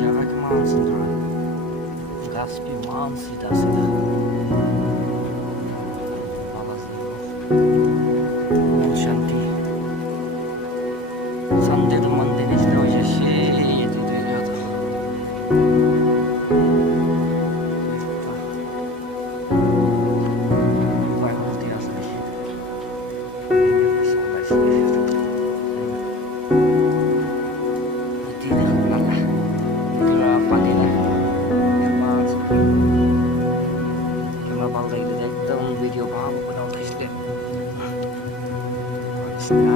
jaga kemansin dulu. Gas kemansin dah sudah. Alas dulu. Shanti. Sunday to Monday ni sudah macam shit itu dia tu. Baik hati asli. Ini bersama sih. Video pa ako na ulit. Basta.